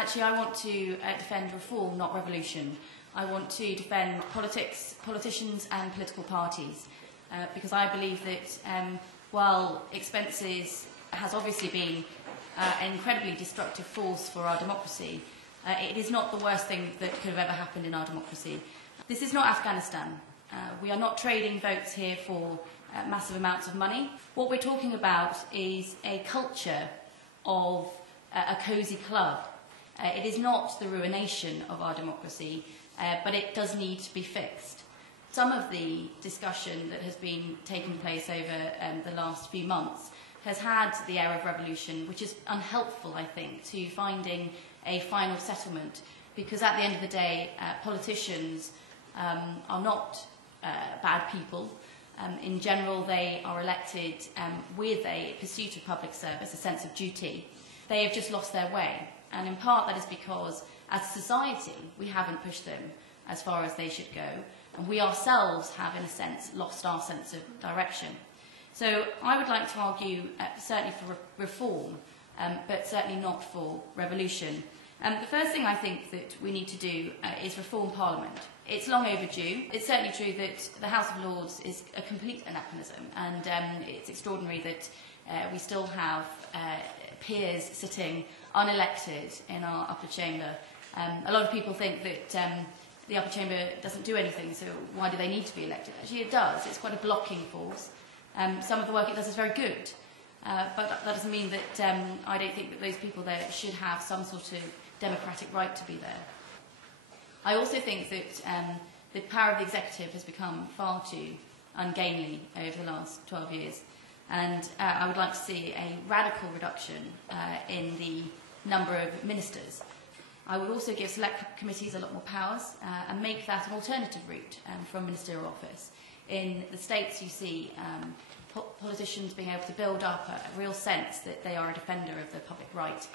Actually, I want to defend reform, not revolution. I want to defend politicians and political parties, because I believe that while expenses has obviously been an incredibly destructive force for our democracy, it is not the worst thing that could have ever happened in our democracy. This is not Afghanistan. We are not trading votes here for massive amounts of money. What we're talking about is a culture of a cosy club. It is not the ruination of our democracy, but it does need to be fixed. Some of the discussion that has been taking place over the last few months has had the air of revolution, which is unhelpful, I think, to finding a final settlement, because at the end of the day, politicians are not bad people. In general, they are elected with a pursuit of public service, a sense of duty. They have just lost their way. And in part, that is because, as a society, we haven't pushed them as far as they should go. And we ourselves have, in a sense, lost our sense of direction. So I would like to argue certainly for reform, but certainly not for revolution. The first thing I think that we need to do is reform Parliament. It's long overdue. It's certainly true that the House of Lords is a complete anachronism, and it's extraordinary that we still have peers sitting unelected in our upper chamber. A lot of people think that the upper chamber doesn't do anything, so why do they need to be elected? Actually, it does. It's quite a blocking force. Some of the work it does is very good, but that doesn't mean that I don't think that those people there should have some sort of democratic right to be there. I also think that the power of the executive has become far too ungainly over the last 12 years, and I would like to see a radical reduction in the number of ministers. I would also give select committees a lot more powers and make that an alternative route from ministerial office. In the States, you see politicians being able to build up a real sense that they are a defender of the public right,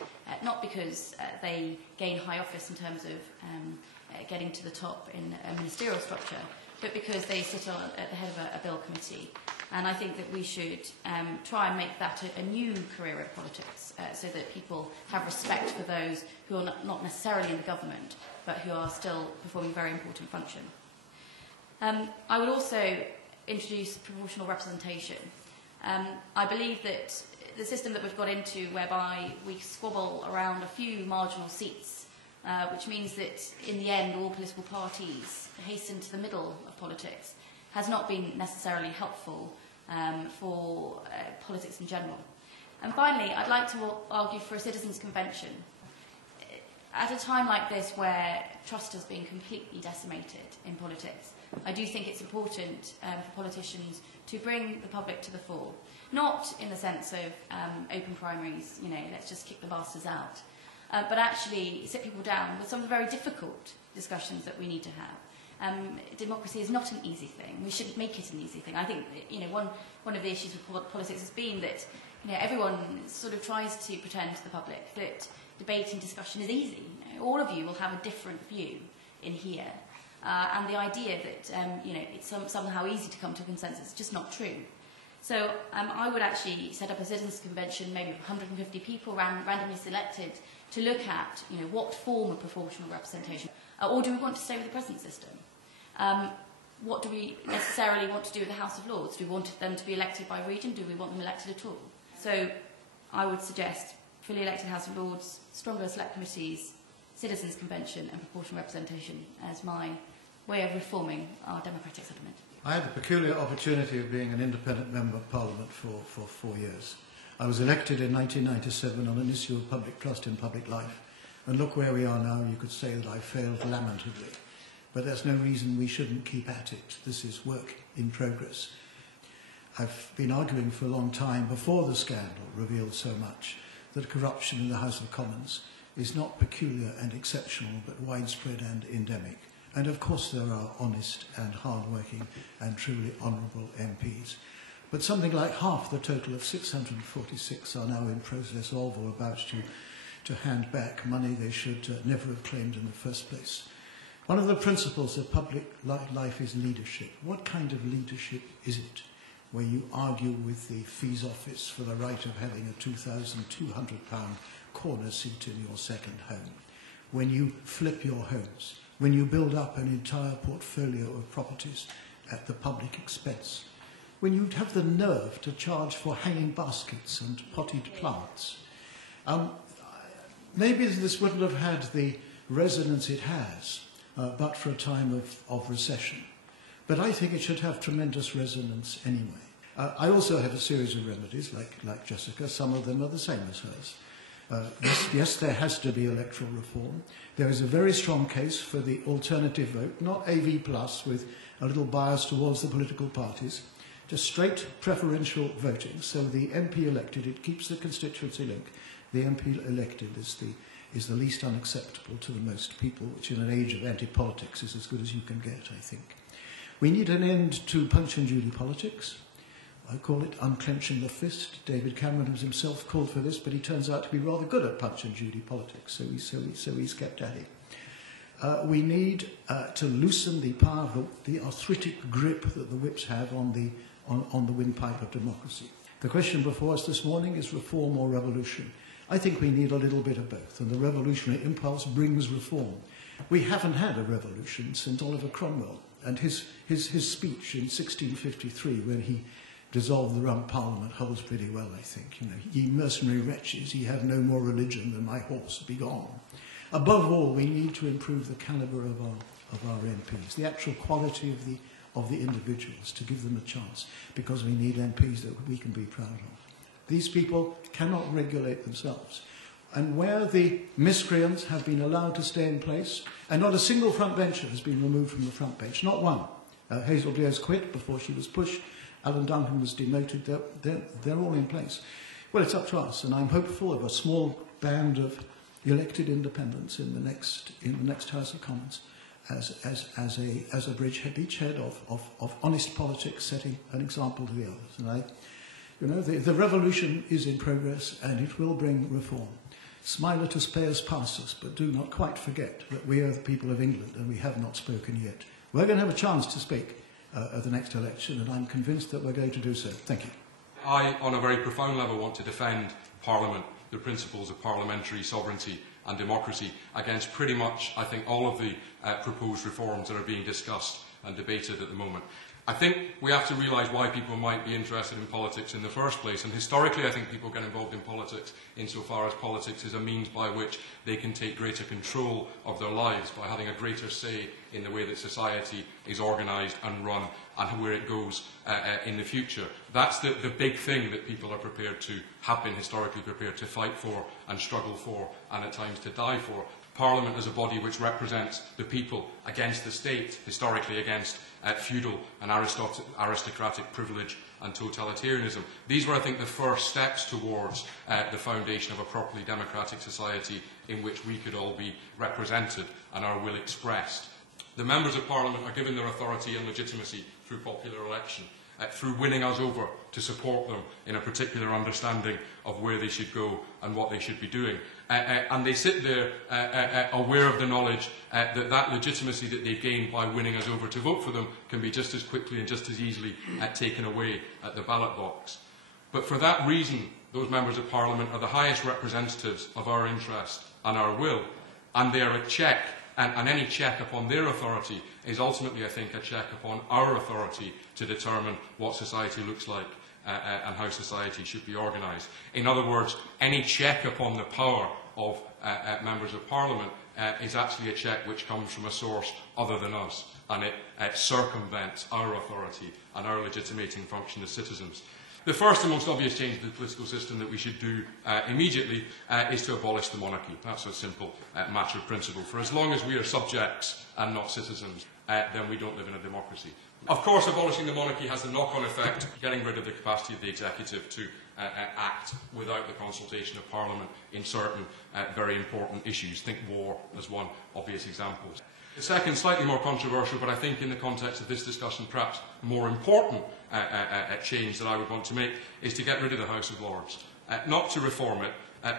not because they gain high office in terms of getting to the top in a ministerial structure, but because they sit at the head of a bill committee. And I think that we should try and make that a new career in politics, so that people have respect for those who are not necessarily in the government, but who are still performing a very important function. I would also introduce proportional representation. I believe that the system that we've got into, whereby we squabble around a few marginal seats, which means that in the end all political parties hasten to the middle of politics, has not been necessarily helpful for politics in general. And finally, I'd like to argue for a citizens' convention. At a time like this, where trust has been completely decimated in politics, I do think it's important for politicians to bring the public to the fore. Not in the sense of open primaries, let's just kick the bastards out, but actually sit people down with some of the very difficult discussions that we need to have. Democracy is not an easy thing. We shouldn't make it an easy thing. I think that, one of the issues with politics has been that everyone sort of tries to pretend to the public that debate and discussion is easy. All of you will have a different view in here, and the idea that it's somehow easy to come to a consensus is just not true. So I would actually set up a citizens' convention, maybe 150 people randomly selected, to look at what form of proportional representation, or do we want to stay with the present system? What do we necessarily want to do with the House of Lords? Do we want them to be elected by region? Do we want them elected at all? So I would suggest fully elected House of Lords, stronger select committees, citizens' convention and proportional representation as my way of reforming our democratic settlement. I had the peculiar opportunity of being an independent member of Parliament for 4 years. I was elected in 1997 on an issue of public trust in public life, and look where we are now. You could say that I failed lamentably, but there's no reason we shouldn't keep at it. This is work in progress. I've been arguing for a long time, before the scandal revealed so much, that corruption in the House of Commons is not peculiar and exceptional, but widespread and endemic. And of course there are honest and hard-working and truly honourable MPs. But something like half the total of 646 are now in process of or about to hand back money they should never have claimed in the first place. One of the principles of public life is leadership. What kind of leadership is it, where you argue with the fees office for the right of having a £2,200 corner seat in your second home? when you flip your homes, when you build up an entire portfolio of properties at the public expense, when you have the nerve to charge for hanging baskets and potted plants. Maybe this wouldn't have had the resonance it has, but for a time of recession. But I think it should have tremendous resonance anyway. I also have a series of remedies, like Jessica. Some of them are the same as hers. Yes, there has to be electoral reform. There is a very strong case for the alternative vote, not AV plus with a little bias towards the political parties, just straight preferential voting. So the MP elected, it keeps the constituency link. The MP elected is the least unacceptable to the most people, which in an age of anti-politics is as good as you can get, I think. We need an end to punch and judy politics. I call it unclenching the fist. David Cameron has himself called for this, but he turns out to be rather good at punch and judy politics, so he's kept at it. We need to loosen the power, the arthritic grip that the whips have on the windpipe of democracy. The question before us this morning is reform or revolution. I think we need a little bit of both, and the revolutionary impulse brings reform. We haven't had a revolution since Oliver Cromwell, and his speech in 1653 when he dissolved the Rump Parliament holds pretty well, I think. You know, ye mercenary wretches, ye have no more religion than my horse, be gone. Above all, we need to improve the calibre of our MPs, the actual quality of the individuals, to give them a chance, because we need MPs that we can be proud of. These people cannot regulate themselves. And where the miscreants have been allowed to stay in place, and not a single front bencher has been removed from the front bench, not one. Hazel Blears quit before she was pushed. Alan Duncan was demoted. They're all in place. Well, it's up to us, and I'm hopeful of a small band of elected independents in the next House of Commons as a beachhead of honest politics, setting an example to the others. And the revolution is in progress, and it will bring reform. Smile at us, pay us, pass us, but do not quite forget that we are the people of England, and we have not spoken yet. We're going to have a chance to speak at the next election, and I'm convinced that we're going to do so. Thank you. I, on a very profound level, want to defend Parliament, the principles of parliamentary sovereignty and democracy, against pretty much, I think, all of the proposed reforms that are being discussed and debated at the moment. I think we have to realise why people might be interested in politics in the first place. And historically, I think people get involved in politics insofar as politics is a means by which they can take greater control of their lives, by having a greater say in the way that society is organised and run and where it goes in the future. That's the big thing that people are prepared to, have been historically prepared to fight for and struggle for and at times to die for. Parliament as a body which represents the people against the state, historically against feudal and aristocratic privilege and totalitarianism. These were, I think, the first steps towards the foundation of a properly democratic society in which we could all be represented and our will expressed. The members of Parliament are given their authority and legitimacy through popular election, through winning us over to support them in a particular understanding of where they should go and what they should be doing. And they sit there aware of the knowledge that legitimacy that they've gained by winning us over to vote for them can be just as quickly and just as easily taken away at the ballot box. But for that reason, those members of Parliament are the highest representatives of our interest and our will, and they are a check, and any check upon their authority is ultimately, I think, a check upon our authority to determine what society looks like and how society should be organised. In other words, any check upon the power of members of Parliament is actually a check which comes from a source other than us, and it circumvents our authority and our legitimating function as citizens. The first and most obvious change to the political system that we should do immediately is to abolish the monarchy. That's a simple matter of principle. For as long as we are subjects and not citizens, then we don't live in a democracy. Of course, abolishing the monarchy has the knock-on effect, getting rid of the capacity of the executive to act without the consultation of Parliament in certain very important issues. Think war as one obvious example. The second, slightly more controversial, but I think in the context of this discussion perhaps more important change that I would want to make, is to get rid of the House of Lords. Not to reform it.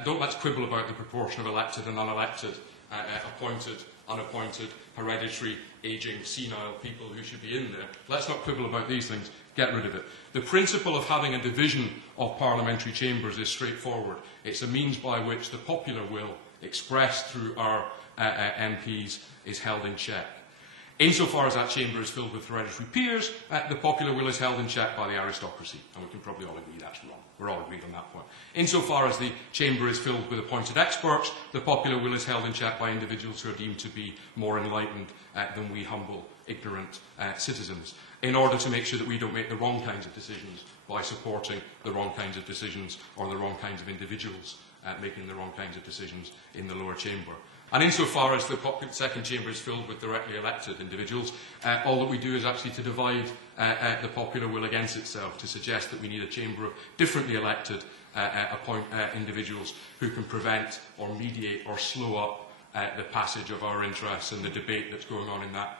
Don't let's quibble about the proportion of elected and unelected, appointed, unappointed, hereditary, ageing, senile people who should be in there. Let's not quibble about these things. Get rid of it. The principle of having a division of parliamentary chambers is straightforward. It's a means by which the popular will, expressed through our MPs is held in check. Insofar as that chamber is filled with hereditary peers, the popular will is held in check by the aristocracy, and we can probably all agree that's wrong. We're all agreed on that point. Insofar as the chamber is filled with appointed experts, the popular will is held in check by individuals who are deemed to be more enlightened than we humble, ignorant citizens, in order to make sure that we don't make the wrong kinds of decisions by supporting the wrong kinds of decisions or the wrong kinds of individuals making the wrong kinds of decisions in the lower chamber. And insofar as the second chamber is filled with directly elected individuals, all that we do is actually to divide the popular will against itself, to suggest that we need a chamber of differently elected individuals who can prevent or mediate or slow up the passage of our interests and the debate that's going on in that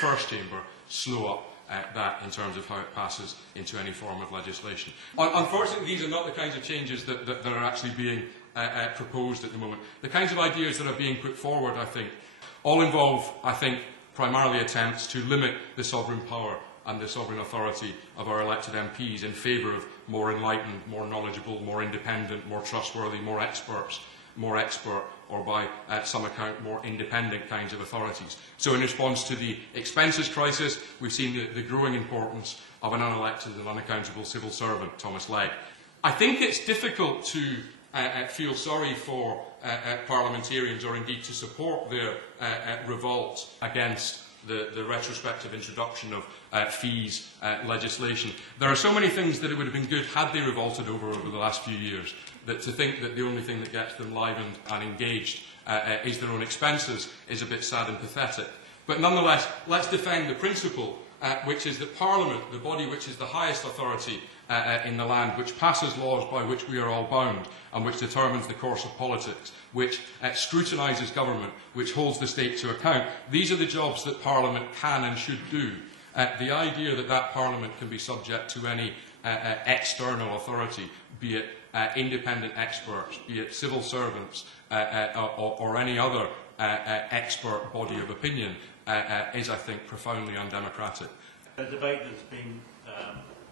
first chamber, slow up that in terms of how it passes into any form of legislation. Unfortunately, these are not the kinds of changes that are actually being proposed at the moment. The kinds of ideas that are being put forward, I think, all involve, I think, primarily attempts to limit the sovereign power and the sovereign authority of our elected MPs in favour of more enlightened, more knowledgeable, more independent, more trustworthy, more expert, or by some account, more independent kinds of authorities. So in response to the expenses crisis, we've seen the growing importance of an unelected and unaccountable civil servant, Thomas Legge. I think it's difficult to feel sorry for parliamentarians, or indeed to support their revolt against the retrospective introduction of fees legislation. There are so many things that it would have been good had they revolted over the last few years, that to think that the only thing that gets them livened and engaged is their own expenses is a bit sad and pathetic. But nonetheless, let's defend the principle, which is that Parliament, the body which is the highest authority in the land, which passes laws by which we are all bound, and which determines the course of politics, which scrutinises government, which holds the state to account. These are the jobs that Parliament can and should do. The idea that Parliament can be subject to any external authority, be it independent experts, be it civil servants, or any other expert body of opinion, is, I think, profoundly undemocratic. The debate that's been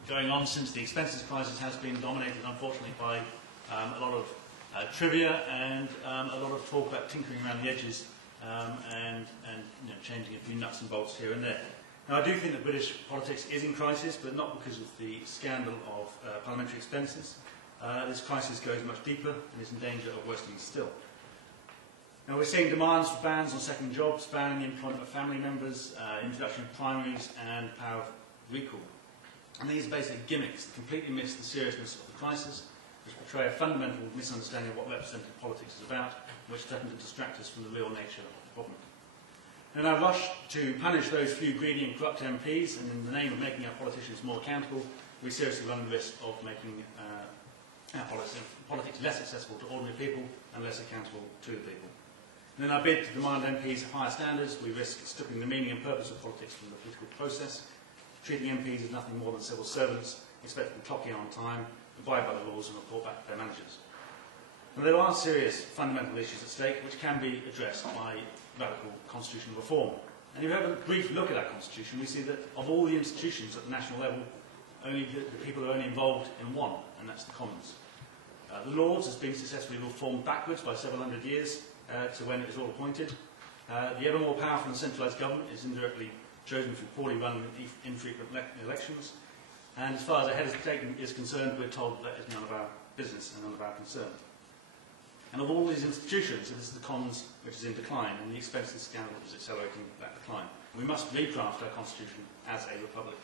going on since the expenses crisis has been dominated, unfortunately, by a lot of trivia and a lot of talk about tinkering around the edges and changing a few nuts and bolts here and there. Now, I do think that British politics is in crisis, but not because of the scandal of parliamentary expenses. This crisis goes much deeper and is in danger of worsening still. Now, we're seeing demands for bans on second jobs, banning the employment of family members, introduction of primaries, and power of recall. And these are basically gimmicks that completely miss the seriousness of the crisis, which portray a fundamental misunderstanding of what representative politics is about, which threaten to distract us from the real nature of the problem. In our rush to punish those few greedy and corrupt MPs, and in the name of making our politicians more accountable, we seriously run the risk of making our politics less accessible to ordinary people and less accountable to the people. And in our bid to demand MPs higher standards, we risk stripping the meaning and purpose of politics from the political process, treating MPs as nothing more than civil servants, expecting them to clock in on time, abide by the laws and report back to their managers. And there are serious fundamental issues at stake which can be addressed by radical constitutional reform. And if we have a brief look at our constitution, we see that of all the institutions at the national level, only the people are only involved in one, and that's the Commons. The Lords has been successfully reformed backwards by several hundred years to when it was all appointed. The ever more powerful and centralised government is indirectly chosen through poorly run and infrequent elections. And as far as our head of state is concerned, we're told that is none of our business and none of our concern. And of all these institutions, it is the Commons which is in decline, and the expenses scandal is accelerating that decline. We must recraft our constitution as a republic.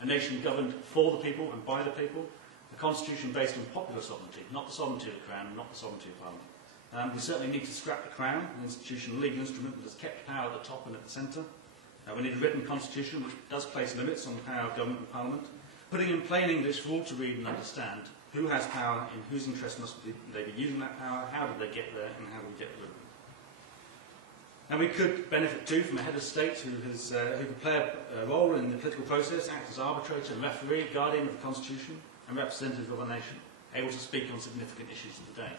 A nation governed for the people and by the people, a constitution based on popular sovereignty, not the sovereignty of the Crown, not the sovereignty of Parliament. We certainly need to scrap the Crown, an institutional legal instrument that has kept power at the top and at the centre. We need a written constitution which does place limits on the power of government and Parliament, putting in plain English for all to read and understand who has power, in whose interest must they be using that power, how did they get there, and how do we get rid of them. Now, we could benefit too from a head of state who could play a role in the political process, act as arbitrator and referee, guardian of the constitution, and representative of a nation, able to speak on significant issues of the day.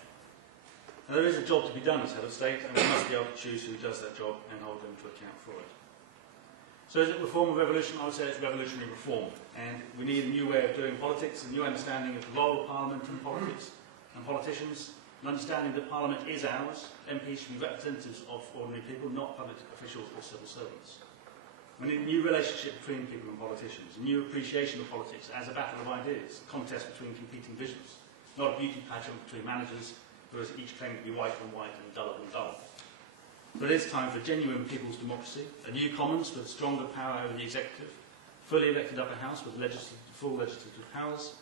Now, there is a job to be done as head of state, and we must be able to choose who does that job and hold them to account for it. So is it reform or revolution? I would say it's revolutionary reform. And we need a new way of doing politics, a new understanding of the role of Parliament and politics and politicians. and understanding that Parliament is ours. MPs should be representatives of ordinary people, not public officials or civil servants. We need a new relationship between people and politicians, a new appreciation of politics as a battle of ideas, a contest between competing visions, not a beauty pageant between managers who are each claiming to be whiter than white and duller than dull. But it is time for genuine people's democracy, a new Commons with stronger power over the executive, fully elected upper house with full legislative powers,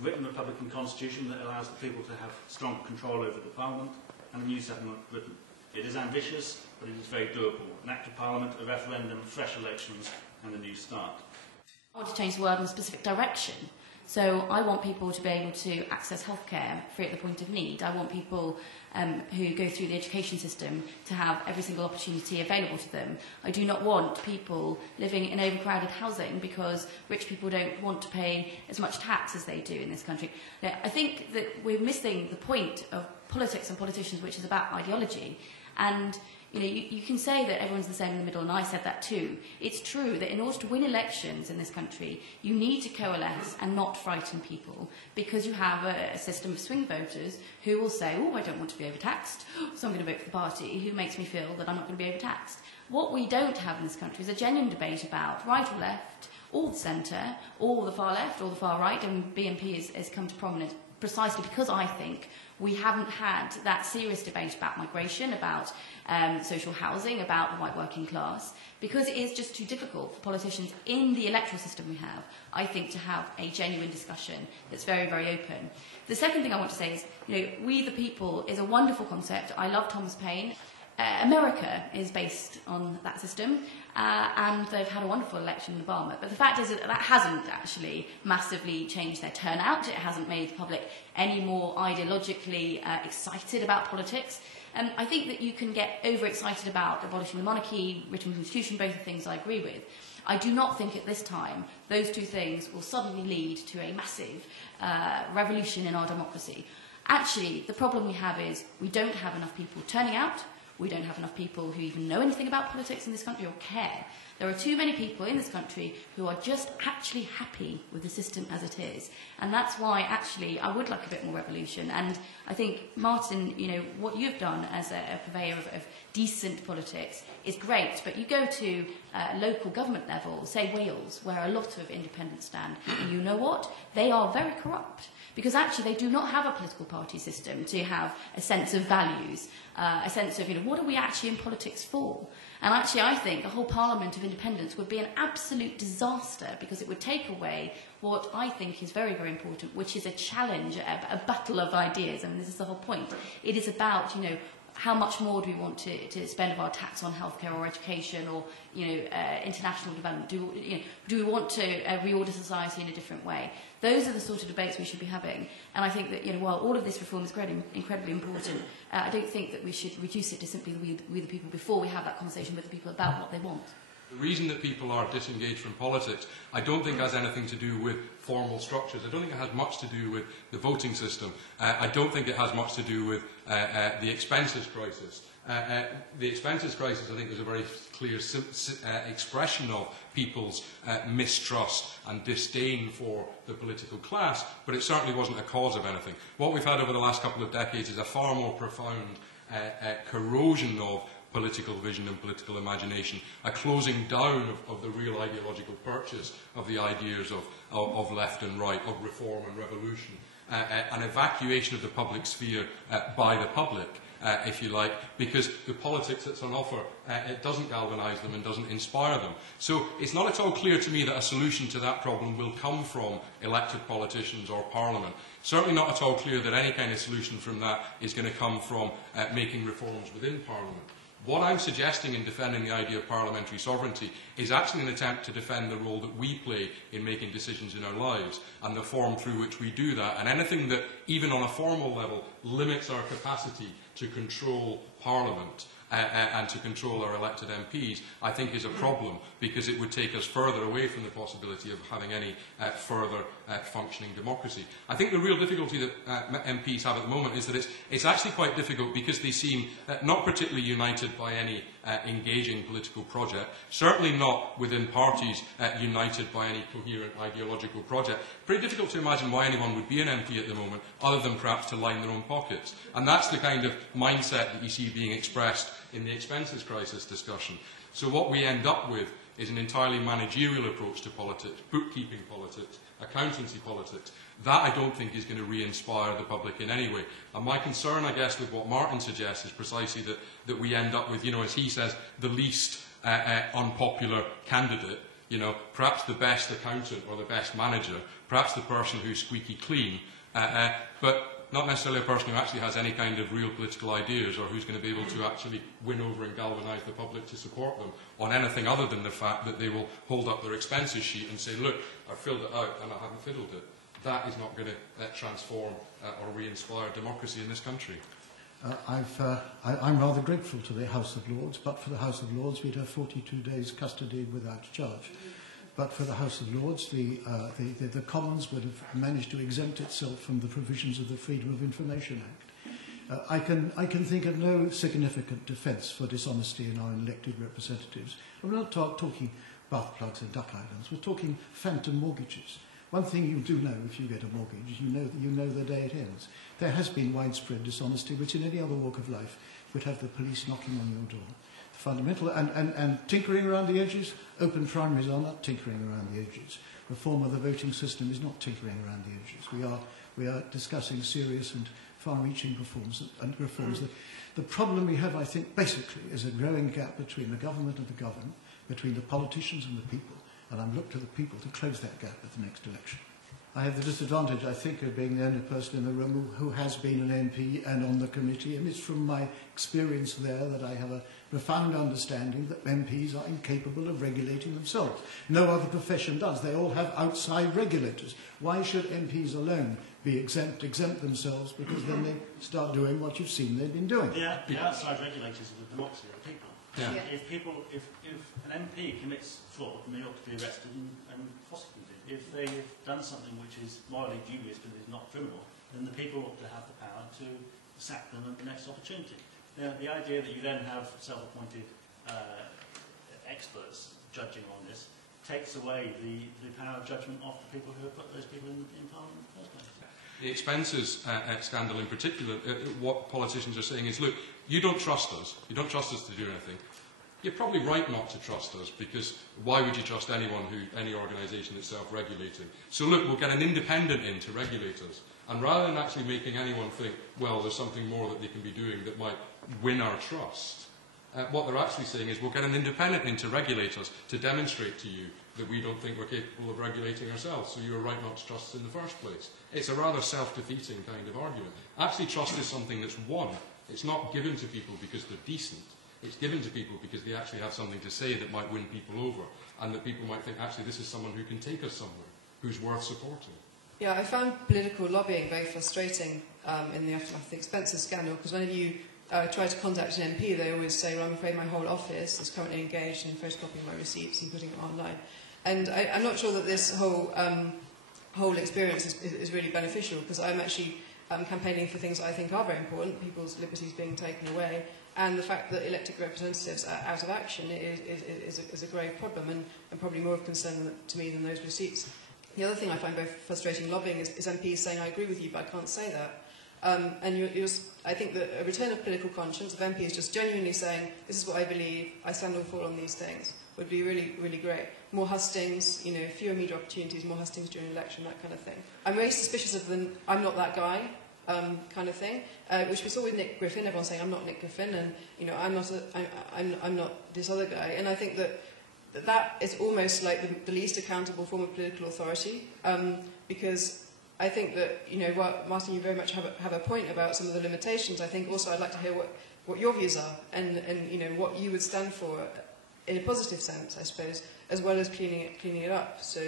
a written Republican constitution that allows the people to have strong control over the Parliament, and a new settlement written. It is ambitious, but it is very doable. An act of Parliament, a referendum, fresh elections, and a new start. I want to change the world in a specific direction. So I want people to be able to access healthcare free at the point of need. I want people who go through the education system to have every single opportunity available to them. I do not want people living in overcrowded housing because rich people don't want to pay as much tax as they do in this country. Now, I think that we're missing the point of politics and politicians, which is about ideology. And you can say that everyone's the same in the middle, and I said that too. It's true that in order to win elections in this country, you need to coalesce and not frighten people, because you have a system of swing voters who will say, oh, I don't want to be overtaxed, so I'm going to vote for the party who makes me feel that I'm not going to be overtaxed. What we don't have in this country is a genuine debate about right or left, or the centre, or the far left, or the far right, and BNP has come to prominence precisely because I think we haven't had that serious debate about migration, about social housing, about the white working class, because it is just too difficult for politicians in the electoral system we have, I think, to have a genuine discussion that's very, very open. The second thing I want to say is, we the people is a wonderful concept. I love Thomas Paine. America is based on that system, and they've had a wonderful election in Obama. But the fact is that hasn't actually massively changed their turnout. It hasn't made the public any more ideologically excited about politics. I think that you can get overexcited about abolishing the monarchy, written constitution, both are things I agree with. I do not think at this time those two things will suddenly lead to a massive revolution in our democracy. Actually, the problem we have is we don't have enough people turning out. We don't have enough people who even know anything about politics in this country or care. There are too many people in this country who are just actually happy with the system as it is. And that's why, actually, I would like a bit more revolution. And I think, Martin, what you've done as a purveyor of decent politics is great. But you go to local government level, say Wales, where a lot of independents stand, and you know what? They are very corrupt. Because actually they do not have a political party system to have a sense of values, a sense of, what are we actually in politics for? And actually I think the whole Parliament of Independence would be an absolute disaster, because it would take away what I think is very, very important, which is a challenge, a battle of ideas. I mean, this is the whole point. It is about, how much more do we want to spend of our tax on healthcare or education or international development? Do we want to reorder society in a different way? Those are the sort of debates we should be having. And I think that while all of this reform is incredibly important, I don't think that we should reduce it to simply we the people before we have that conversation with the people about what they want. The reason that people are disengaged from politics, I don't think has anything to do with formal structures. I don't think it has much to do with the voting system. I don't think it has much to do with the expenses crisis. The expenses crisis, I think, is a very clear expression of people's mistrust and disdain for the political class, but it certainly wasn't a cause of anything. What we've had over the last couple of decades is a far more profound corrosion of political vision and political imagination, a closing down of the real ideological purchase of the ideas of left and right, of reform and revolution, an evacuation of the public sphere by the public, if you like, because the politics that's on offer, it doesn't galvanise them and doesn't inspire them. So it's not at all clear to me that a solution to that problem will come from elected politicians or Parliament. Certainly not at all clear that any kind of solution from that is going to come from making reforms within Parliament. What I'm suggesting in defending the idea of parliamentary sovereignty is actually an attempt to defend the role that we play in making decisions in our lives and the form through which we do that. And anything that, even on a formal level, limits our capacity to control Parliament and to control our elected MPs, I think is a problem, because it would take us further away from the possibility of having any further functioning democracy. I think the real difficulty that MPs have at the moment is that it's actually quite difficult because they seem not particularly united by any engaging political project, certainly not within parties united by any coherent ideological project. Pretty difficult to imagine why anyone would be an MP at the moment, other than perhaps to line their own pockets. And that's the kind of mindset that you see being expressed in the expenses crisis discussion. So what we end up with is an entirely managerial approach to politics, bookkeeping politics, accountancy politics. That, I don't think, is going to re-inspire the public in any way. And my concern, I guess, with what Martin suggests is precisely that we end up with, as he says, the least unpopular candidate, perhaps the best accountant or the best manager, perhaps the person who's squeaky clean, but not necessarily a person who actually has any kind of real political ideas or who's going to be able to actually win over and galvanise the public to support them on anything other than the fact that they will hold up their expenses sheet and say, look, I've filled it out and I haven't fiddled it. That is not going to transform or re-inspire democracy in this country. I'm rather grateful to the House of Lords, but for the House of Lords we'd have 42 days custody without charge. But for the House of Lords, the Commons would have managed to exempt itself from the provisions of the Freedom of Information Act. I can think of no significant defence for dishonesty in our elected representatives. We're not talking bath plugs and duck islands. We're talking phantom mortgages. One thing you do know if you get a mortgage, you know the day it ends. There has been widespread dishonesty, which in any other walk of life would have the police knocking on your door. Fundamental and tinkering around the edges. Open primaries are not tinkering around the edges. Reform of the voting system is not tinkering around the edges. We are discussing serious and far-reaching reforms. The problem we have, I think, basically, is a growing gap between the government and the governed, between the politicians and the people, and I look to the people to close that gap at the next election. I have the disadvantage, I think, of being the only person in the room who has been an MP and on the committee, and it's from my experience there that I have a profound understanding that MPs are incapable of regulating themselves. No other profession does. They all have outside regulators. Why should MPs alone be exempt themselves? Because then they start doing what you've seen they've been doing. The outside regulators of the democracy are the people. Yeah. If an MP commits fraud, then they ought to be arrested and prosecuted. If they've done something which is morally dubious but is not criminal, then the people ought to have the power to sack them at the next opportunity. Now, the idea that you then have self-appointed experts judging on this takes away the power of judgment of the people who have put those people in Parliament in the first place. The expenses scandal in particular, what politicians are saying is, look, you don't trust us. You don't trust us to do anything. You're probably right not to trust us, because why would you trust any organisation that's self-regulating? So look, we'll get an independent in to regulate us. And rather than actually making anyone think, well, there's something more that they can be doing that might win our trust, what they're actually saying is, we'll get an independent in to regulate us, to demonstrate to you that we don't think we're capable of regulating ourselves, so you're right not to trust us in the first place. It's a rather self-defeating kind of argument. Actually, trust is something that's won. It's not given to people because they're decent. It's given to people because they actually have something to say that might win people over, and that people might think, actually, this is someone who can take us somewhere, who's worth supporting. Yeah, I found political lobbying very frustrating in the aftermath of the expenses scandal, because whenever you try to contact an MP, they always say, well, I'm afraid my whole office is currently engaged in photocopying my receipts and putting it online. And I'm not sure that this whole experience is really beneficial, because I'm actually campaigning for things that I think are very important, people's liberties being taken away, and the fact that elected representatives are out of action is a grave problem, and probably more of concern to me than those receipts. The other thing I find very frustrating lobbying is MPs saying, I agree with you, but I can't say that. I think that a return of political conscience of MPs just genuinely saying, this is what I believe, I stand or fall on these things, would be really, really great. More hustings, fewer media opportunities, more hustings during an election, that kind of thing. I'm very suspicious of the I'm not that guy kind of thing, which we saw with Nick Griffin, everyone saying I'm not Nick Griffin, and I'm not this other guy. And I think that is almost like the least accountable form of political authority, because I think that, what, Martin, you very much have a point about some of the limitations. I think also I'd like to hear what your views are, and what you would stand for in a positive sense, I suppose, as well as cleaning it up. So,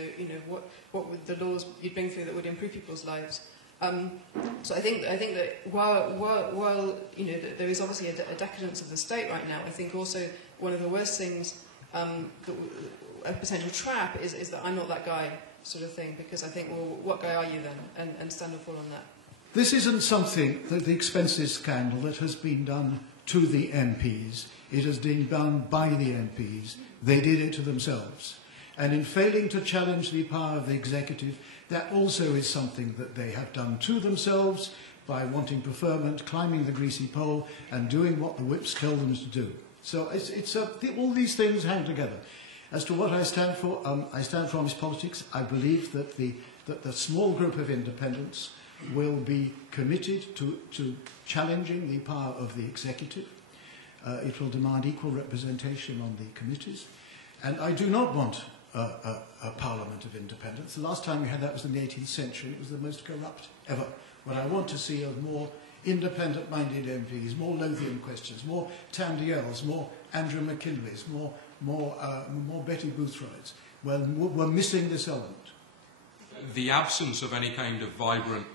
what would the laws you'd bring through that would improve people's lives? So I think that while you know there is obviously a decadence of the state right now, I think also one of the worst things, a potential trap, is that I'm not that guy sort of thing, because I think, well, what guy are you then? And stand or fall on that. This isn't something, the expenses scandal, that has been done to the MPs. It has been done by the MPs. They did it to themselves. And in failing to challenge the power of the executive, that also is something that they have done to themselves by wanting preferment, climbing the greasy pole, and doing what the whips tell them to do. So all these things hang together. As to what I stand for honest politics. I believe that the small group of independents will be committed to challenging the power of the executive. It will demand equal representation on the committees. And I do not want a parliament of independents. The last time we had that was in the 18th century. It was the most corrupt ever. What I want to see are more independent-minded MPs, more Lothian questions, more Tam Diels, more Andrew McKinleys, more Betty Boothrights. Well, we're missing this element. The absence of any kind of vibrant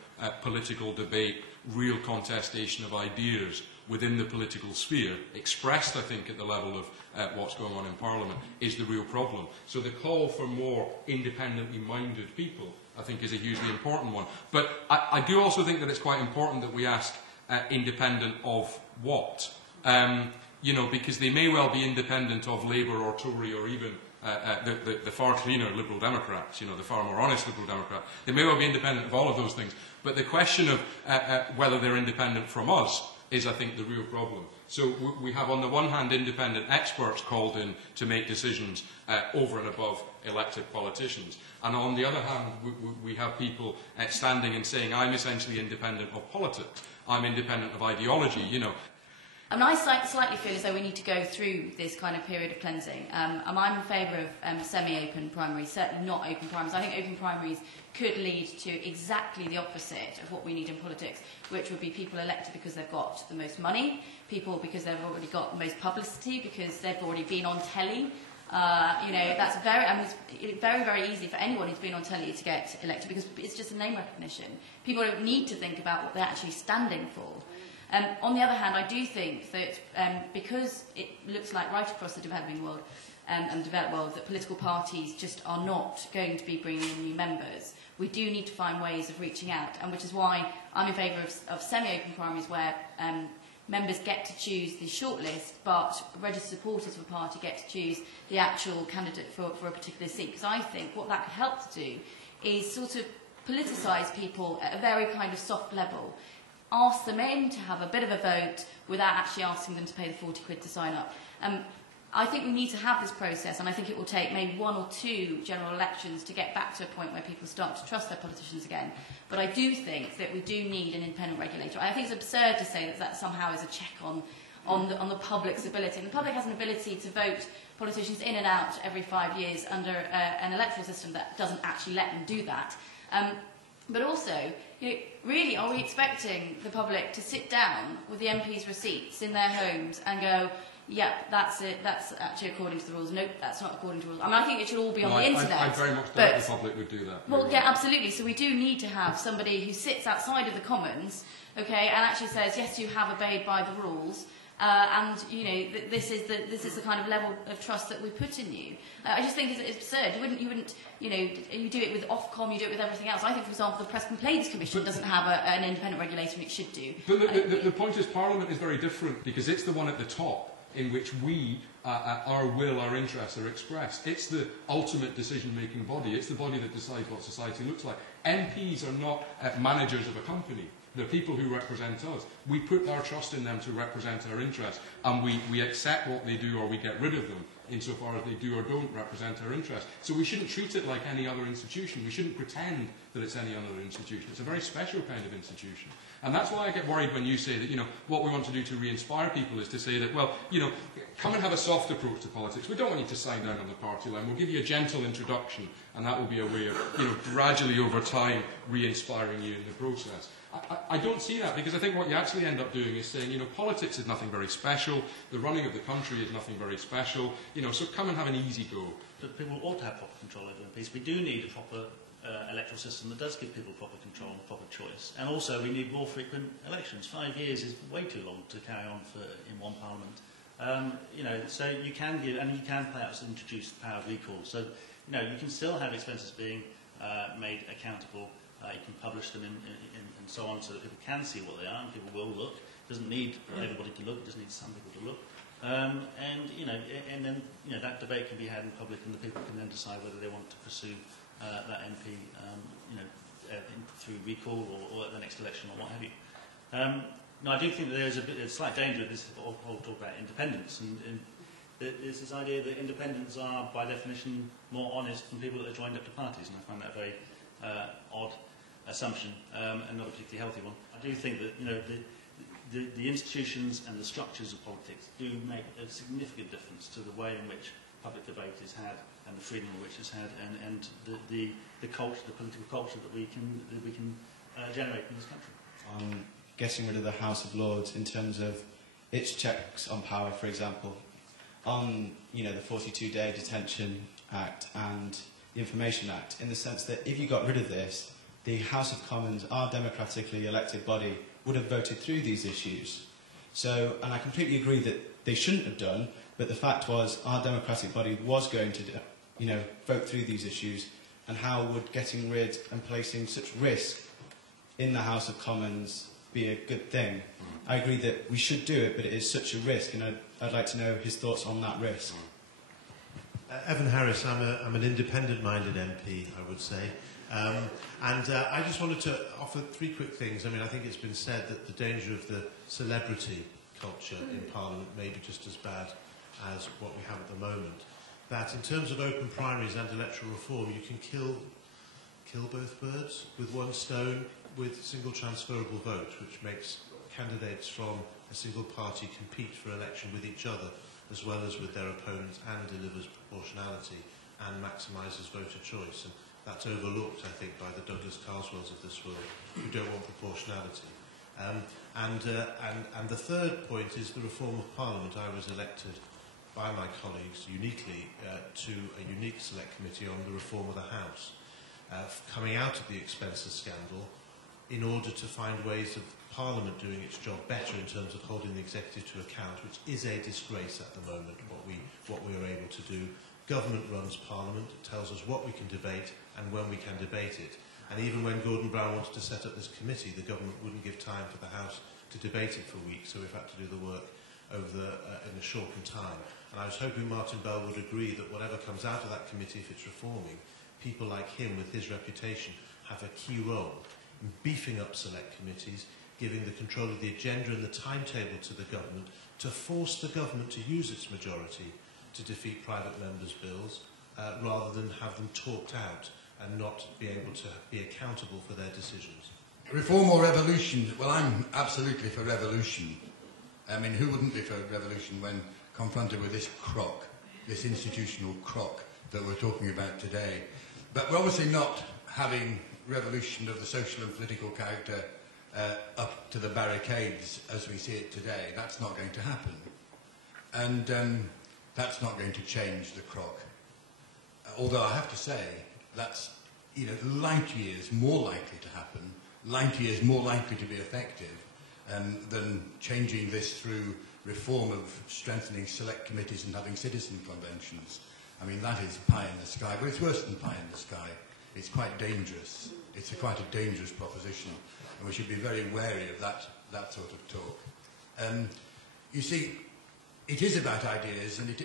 political debate, real contestation of ideas within the political sphere, expressed, I think, at the level of what's going on in Parliament, is the real problem. So the call for more independently minded people, I think, is a hugely important one. But I do also think that it's quite important that we ask independent of what? You know, because they may well be independent of Labour or Tory or even the far cleaner Liberal Democrats, you know, the far more honest Liberal Democrat. They may well be independent of all of those things. But the question of whether they're independent from us is, I think, the real problem. So we have, on the one hand, independent experts called in to make decisions over and above elected politicians. And on the other hand, we have people standing and saying, I'm essentially independent of politics. I'm independent of ideology, you know. And I slightly feel as though we need to go through this kind of period of cleansing. I'm in favour of semi-open primaries, certainly not open primaries. I think open primaries could lead to exactly the opposite of what we need in politics, which would be people elected because they've got the most money, people because they've already got the most publicity, because they've already been on telly. You know, that's it's very, very easy for anyone who's been on telly to get elected, because it's just a name recognition. People don't need to think about what they're actually standing for. On the other hand, I do think that because it looks like right across the developing world and developed world that political parties just are not going to be bringing in new members, we do need to find ways of reaching out, and which is why I'm in favour of semi-open primaries where members get to choose the shortlist, but registered supporters of a party get to choose the actual candidate for a particular seat. Because I think what that could help to do is sort of politicise people at a very kind of soft level. Ask them in to have a bit of a vote without actually asking them to pay the 40 quid to sign up. I think we need to have this process, and I think it will take maybe 1 or 2 general elections to get back to a point where people start to trust their politicians again. But I do think that we do need an independent regulator. I think it's absurd to say that somehow is a check on the public's ability. And the public has an ability to vote politicians in and out every 5 years under an electoral system that doesn't actually let them do that. But also, you know, really, are we expecting the public to sit down with the MP's receipts in their homes and go, yeah, that's it, that's actually according to the rules. Nope, that's not according to the rules. I mean, I think it should all be on the internet. I very much doubt the public would do that. Well, yeah, absolutely. So we do need to have somebody who sits outside of the Commons, okay, and actually says, yes, you have obeyed by the rules, and you know this is the kind of level of trust that we put in you. I just think it's absurd. You wouldn't, you know, you do it with Ofcom, you do it with everything else. I think, for example, the Press Complaints Commission doesn't have an independent regulator, and it should do. But the point is, Parliament is very different because it's the one at the top in which our will, our interests are expressed. It's the ultimate decision-making body. It's the body that decides what society looks like. MPs are not managers of a company. They're people who represent us. We put our trust in them to represent our interests, and we accept what they do or we get rid of them insofar as they do or don't represent our interests. So we shouldn't treat it like any other institution. We shouldn't pretend that it's any other institution. It's a very special kind of institution. And that's why I get worried when you say that, you know, what we want to do to re-inspire people is to say that, well, you know, come and have a soft approach to politics. We don't want you to sign down on the party line. We'll give you a gentle introduction, and that will be a way of, you know, gradually over time re-inspiring you in the process. I don't see that, because I think what you actually end up doing is saying, you know, politics is nothing very special, the running of the country is nothing very special, you know, so come and have an easy go. But people ought to have proper control over MPs. We do need a proper electoral system that does give people proper control and proper choice. And also we need more frequent elections. 5 years is way too long to carry on in one parliament. You know, so you can give, and you can perhaps introduce the power of recall. So, you know, you can still have expenses being made accountable. You can publish them and so on, so that people can see what they are, and people will look. It doesn't need everybody to look, it just needs some people to look. And you know, and then you know that debate can be had in public, and the people can then decide whether they want to pursue that MP, you know, through recall or at the next election or what have you. Now, I do think that there's a slight danger of this whole talk about independence, and there's this idea that independents are, by definition, more honest than people that are joined up to parties, and I find that a very odd assumption, and not a particularly healthy one. I do think that, you know, the institutions and the structures of politics do make a significant difference to the way in which public debate is had and the freedom in which it's had, and the culture, the political culture that we can generate in this country. Getting rid of the House of Lords in terms of its checks on power, for example, on, you know, the 42-day Detention Act and the Information Act, in the sense that if you got rid of this, the House of Commons, our democratically elected body, would have voted through these issues. So, and I completely agree that they shouldn't have done, but the fact was our democratic body was going to, you know, vote through these issues, and how would getting rid and placing such risk in the House of Commons be a good thing? I agree that we should do it, but it is such a risk, and I'd like to know his thoughts on that risk. Evan Harris, I'm an independent-minded MP, I would say. I just wanted to offer 3 quick things. I mean, I think it's been said that the danger of the celebrity culture in Parliament may be just as bad as what we have at the moment. That in terms of open primaries and electoral reform, you can kill both birds with one stone with single transferable vote, which makes candidates from a single party compete for election with each other, as well as with their opponents, and delivers proportionality and maximises voter choice. And that's overlooked, I think, by the Douglas Carswells of this world, who don't want proportionality. And the third point is the reform of Parliament. I was elected by my colleagues uniquely to a unique select committee on the reform of the House, coming out of the expenses scandal, in order to find ways of Parliament doing its job better in terms of holding the executive to account, which is a disgrace at the moment, what we are able to do. Government runs Parliament, it tells us what we can debate and when we can debate it. And even when Gordon Brown wanted to set up this committee, the government wouldn't give time for the House to debate it for weeks, so we've had to do the work in a shortened time. And I was hoping Martin Bell would agree that whatever comes out of that committee, if it's reforming, people like him with his reputation have a key role in beefing up select committees, giving the control of the agenda and the timetable to the government, to force the government to use its majority to defeat private members' bills, rather than have them talked out and not be able to be accountable for their decisions. Reform or revolution? Well, I'm absolutely for revolution. I mean, who wouldn't be for revolution when confronted with this crock, this institutional crock that we're talking about today? But we're obviously not having revolution of the social and political character up to the barricades as we see it today. That's not going to happen. And that's not going to change the crock. Although I have to say, that's, you know, light years more likely to happen, light years more likely to be effective than changing this through reform of strengthening select committees and having citizen conventions. I mean, that is pie in the sky. But it's worse than pie in the sky. It's quite dangerous. It's quite a dangerous proposition, and we should be very wary of that sort of talk. You see, it is about ideas and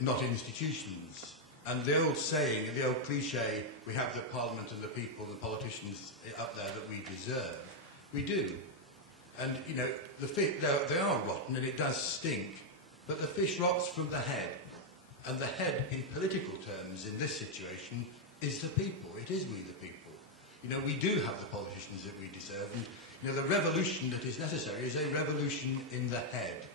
not institutions. And the old saying, the old cliche, we have the Parliament and the people, the politicians up there that we deserve. We do. And, you know, the fish, they are rotten and it does stink, but the fish rots from the head. And the head, in political terms, in this situation, is the people. It is we the people. You know, we do have the politicians that we deserve. And, you know, the revolution that is necessary is a revolution in the head.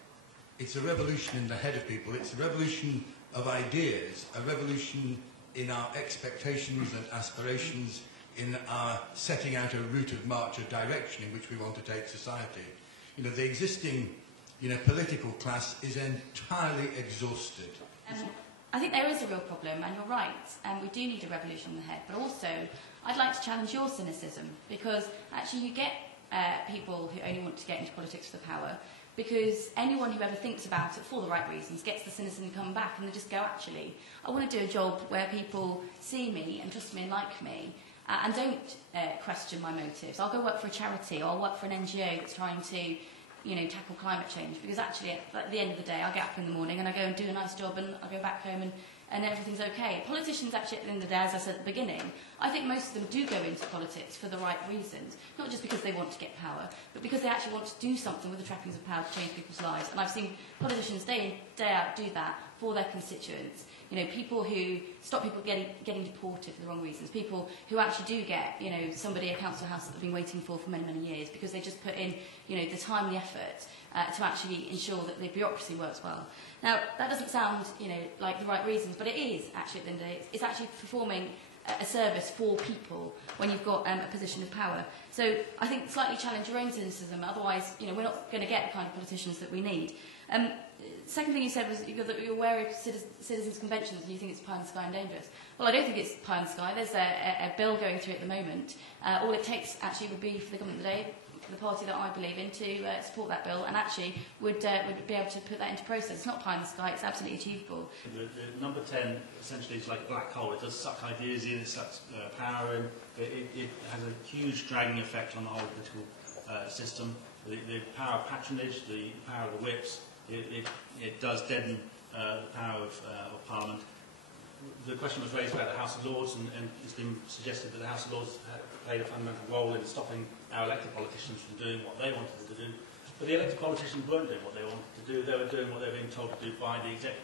It's a revolution in the head of people. It's a revolution of ideas, a revolution in our expectations and aspirations, in our setting out a route of march, a direction in which we want to take society. You know, the existing, you know, political class is entirely exhausted. I think there is a real problem, and you're right, and we do need a revolution in the head, but also I'd like to challenge your cynicism, because actually you get people who only want to get into politics for power, because anyone who ever thinks about it for the right reasons gets the cynicism to come back, and they just go, actually, I want to do a job where people see me and trust me and like me, and don't question my motives. I'll go work for a charity, or I'll work for an NGO that's trying to tackle climate change, because actually at the end of the day I get up in the morning and I go and do a nice job and I go back home and everything's okay. Politicians actually at the end of the day, as I said at the beginning, I think most of them do go into politics for the right reasons, not just because they want to get power, but because they actually want to do something with the trappings of power to change people's lives. And I've seen politicians day in, day out do that for their constituents. People who stop people getting deported for the wrong reasons, people who actually do get, somebody, a council house that they've been waiting for many, many years, because they just put in, the time and the effort to actually ensure that the bureaucracy works well. Now, that doesn't sound, like the right reasons, but it is actually, at the end of the day, it's actually performing a service for people when you've got a position of power. So I think slightly challenge your own cynicism, otherwise, we're not going to get the kind of politicians that we need. Second thing you said was you're aware of citizens' conventions and you think it's pie in the sky and dangerous. Well, I don't think it's pie in the sky. There's a bill going through at the moment. All it takes actually would be for the government today, for the party that I believe in, to support that bill, and actually would be able to put that into process. It's not pie in the sky, it's absolutely achievable. The number 10 essentially is like a black hole. It does suck ideas in, it sucks power in. It has a huge dragging effect on the whole political system. The power of patronage, the power of the whips, it does deaden the power of Parliament. The question was raised about the House of Lords, and it's been suggested that the House of Lords played a fundamental role in stopping our elected politicians from doing what they wanted to do. But the elected politicians weren't doing what they wanted to do, they were doing what they were being told to do by the executive.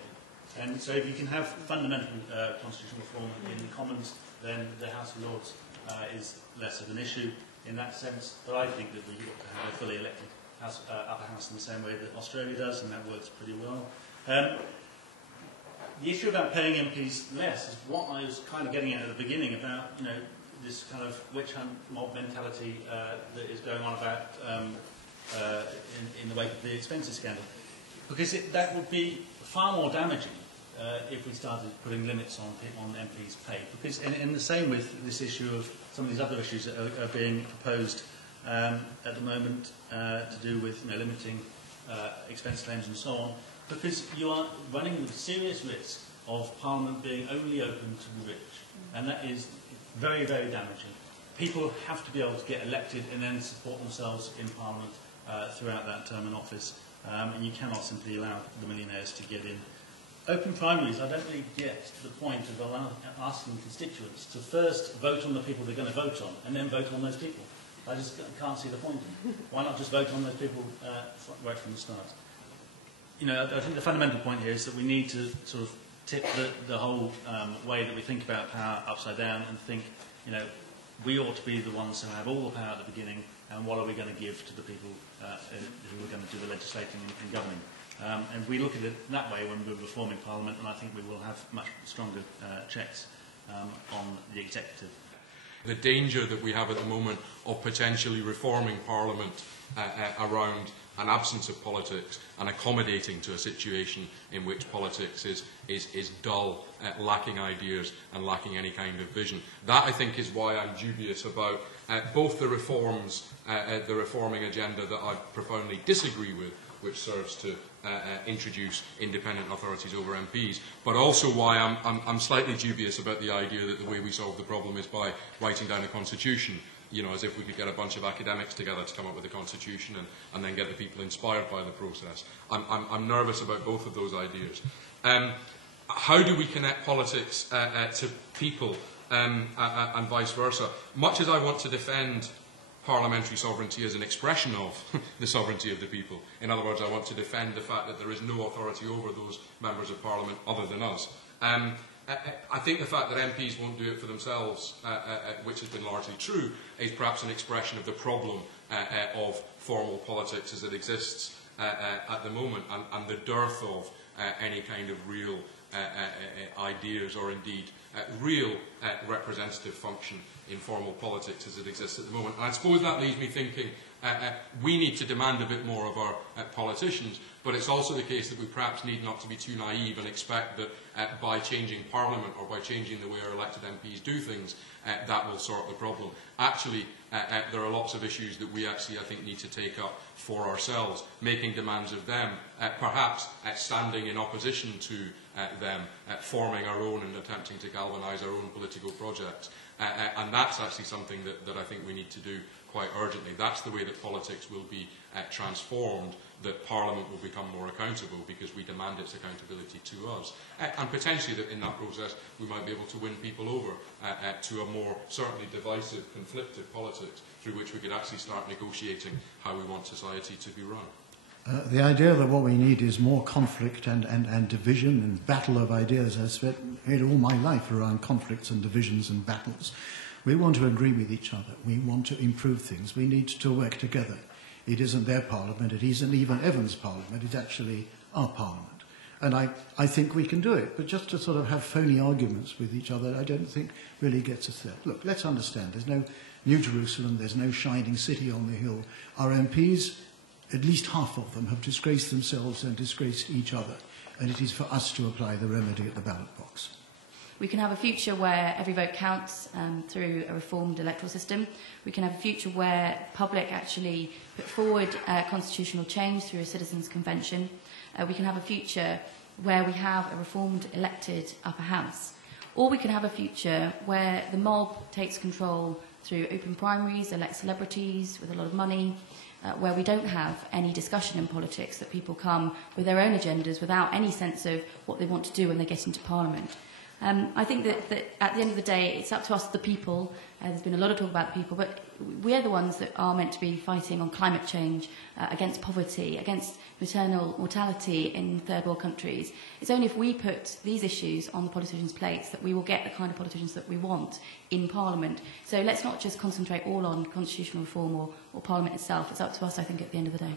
And so if you can have fundamental constitutional reform in the Commons, then the House of Lords is less of an issue in that sense. But I think that we ought to have a fully elected upper house in the same way that Australia does, and that works pretty well. The issue about paying MPs less is what I was kind of getting at the beginning about, this kind of witch hunt mob mentality that is going on about in the wake of the expenses scandal. Because that would be far more damaging if we started putting limits on MPs' pay. Because in the same with this issue of some of these other issues that are being proposed at the moment to do with limiting expense claims and so on, because you are running the serious risk of Parliament being only open to the rich, and that is very, very damaging. People have to be able to get elected and then support themselves in Parliament throughout that term in office, and you cannot simply allow the millionaires to get in. Open primaries, I don't really get the point of asking constituents to first vote on the people they're going to vote on, and then vote on those people. I just can't see the point in it. Why not just vote on those people right from the start? I think the fundamental point here is that we need to sort of tip the whole way that we think about power upside down and think, we ought to be the ones who have all the power at the beginning, and what are we going to give to the people who are going to do the legislating and governing. And we look at it that way when we're reforming Parliament, and I think we will have much stronger checks on the executive. The danger that we have at the moment of potentially reforming Parliament around an absence of politics and accommodating to a situation in which politics is dull, lacking ideas and lacking any kind of vision. That, I think, is why I'm dubious about both the reforming agenda that I profoundly disagree with, which serves to introduce independent authorities over MPs, but also why I'm slightly dubious about the idea that the way we solve the problem is by writing down a constitution, as if we could get a bunch of academics together to come up with a constitution and then get the people inspired by the process. I'm nervous about both of those ideas. How do we connect politics to people and vice versa? Much as I want to defend parliamentary sovereignty as an expression of the sovereignty of the people. In other words, I want to defend the fact that there is no authority over those members of Parliament other than us. I think the fact that MPs won't do it for themselves, which has been largely true, is perhaps an expression of the problem of formal politics as it exists at the moment, and the dearth of any kind of real ideas or indeed real representative function in formal politics as it exists at the moment. And I suppose that leaves me thinking we need to demand a bit more of our politicians, but it's also the case that we perhaps need not to be too naive and expect that by changing Parliament or by changing the way our elected MPs do things, that will sort the problem. Actually, there are lots of issues that we actually, I think, need to take up for ourselves, making demands of them, perhaps standing in opposition to them, forming our own and attempting to galvanise our own political projects. And that's actually something that I think we need to do quite urgently. That's the way that politics will be transformed, that Parliament will become more accountable because we demand its accountability to us. And potentially that in that process we might be able to win people over to a more certainly divisive, conflicted politics through which we could actually start negotiating how we want society to be run. The idea that what we need is more conflict and division and battle of ideas. I've spent all my life around conflicts and divisions and battles. We want to agree with each other. We want to improve things. We need to work together. It isn't their parliament. It isn't even Evan's parliament. It's actually our parliament. And I think we can do it. But just to sort of have phony arguments with each other, I don't think really gets us there. Look, let's understand. There's no New Jerusalem. There's no shining city on the hill. Our MPs, at least half of them, have disgraced themselves and disgraced each other. And it is for us to apply the remedy at the ballot box. We can have a future where every vote counts through a reformed electoral system. We can have a future where the public actually put forward constitutional change through a citizens' convention. We can have a future where we have a reformed elected upper house. Or we can have a future where the mob takes control through open primaries, elect celebrities with a lot of money, where we don't have any discussion in politics, that people come with their own agendas without any sense of what they want to do when they get into Parliament. I think that at the end of the day, it's up to us, the people. There's been a lot of talk about the people, but we're the ones that are meant to be fighting on climate change, against poverty, against maternal mortality in third world countries. It's only if we put these issues on the politicians' plates that we will get the kind of politicians that we want in Parliament. So let's not just concentrate all on constitutional reform or Parliament itself. It's up to us, I think, at the end of the day.